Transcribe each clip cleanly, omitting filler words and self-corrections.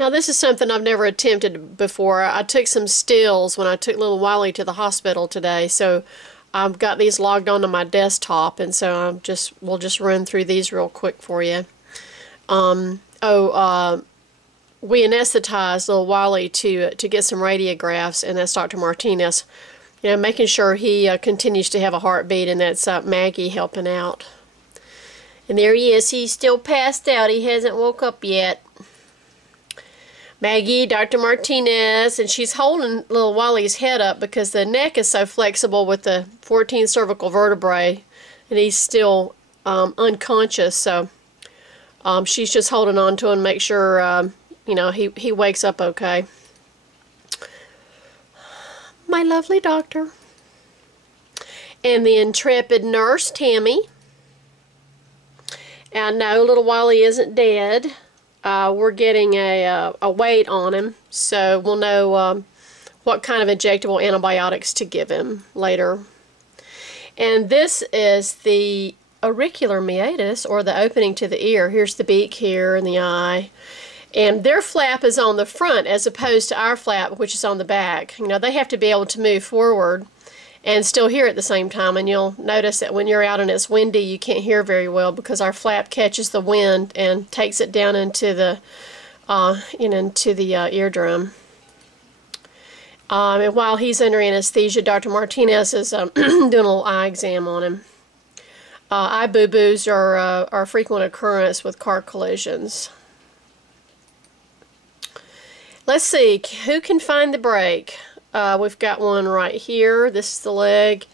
Now this is something I've never attempted before. I took some stills when I took little Wally to the hospital today, so I've got these logged onto my desktop, and so we'll just run through these real quick for you. We anesthetized little Wally to get some radiographs, and that's Dr. Martinez. You know, making sure he continues to have a heartbeat, and that's Maggie helping out. And there he is. He's still passed out. He hasn't woke up yet. Maggie, Dr. Martinez, and she's holding little Wally's head up because the neck is so flexible with the 14 cervical vertebrae, and he's still unconscious, so she's just holding on to him to make sure you know, he wakes up okay. My lovely doctor. And the intrepid nurse, Tammy. And no, little Wally isn't dead. We're getting a weight on him, so we'll know what kind of injectable antibiotics to give him later. And this is the auricular meatus, or the opening to the ear. Here's the beak here and the eye. And their flap is on the front as opposed to our flap, which is on the back. You know, they have to be able to move forward and still hear at the same time, and you'll notice that when you're out and it's windy, you can't hear very well because our flap catches the wind and takes it down into the eardrum. And while he's under anesthesia, Dr. Martinez is doing a little eye exam on him. Eye boo-boos are a frequent occurrence with car collisions. Let's see, who can find the break? We've got one right here. This is the leg,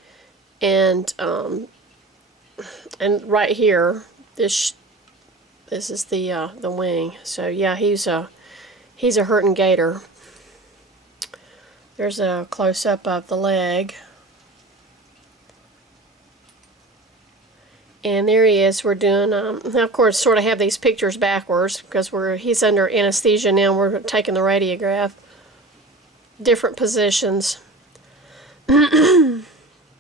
and right here, this is the wing. So yeah, he's a hurting gator. There's a close-up of the leg, and there he is. We're doing now, of course, sort of have these pictures backwards because he's under anesthesia now. We're taking the radiograph. Different positions. There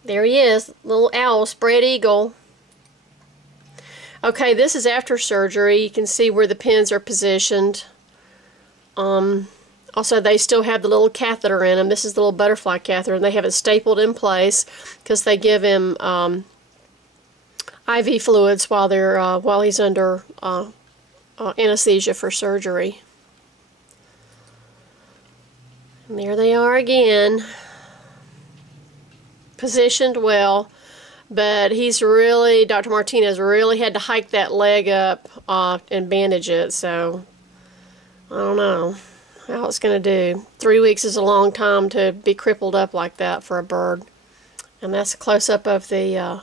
he is, little owl, spread eagle. Okay, this is after surgery. You can see where the pins are positioned. Also, they still have the little catheter in them. This is the little butterfly catheter, and they have it stapled in place because they give him IV fluids while he's under anesthesia for surgery. And there they are again, positioned well, but Dr. Martinez really had to hike that leg up and bandage it, so I don't know how it's going to do. 3 weeks is a long time to be crippled up like that for a bird. And that's a close-up of the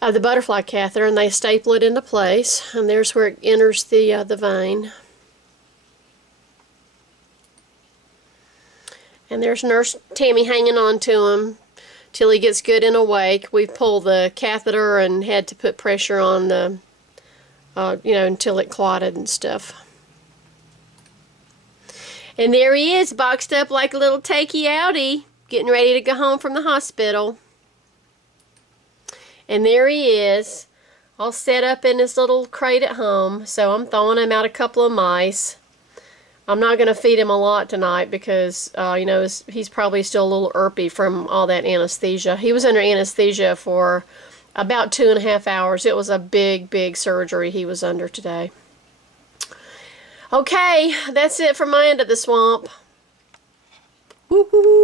butterfly catheter, and they staple it into place, and there's where it enters the vein. And there's Nurse Tammy hanging on to him till he gets good and awake. We've pulled the catheter and had to put pressure on the, you know, until it clotted and stuff. And there he is, boxed up like a little takey-outy, getting ready to go home from the hospital. And there he is, all set up in his little crate at home. So I'm throwing him out a couple of mice. I'm not going to feed him a lot tonight because, you know, he's probably still a little irpy from all that anesthesia. He was under anesthesia for about 2.5 hours. It was a big, big surgery he was under today. Okay, that's it for my end of the swamp. Woo-hoo.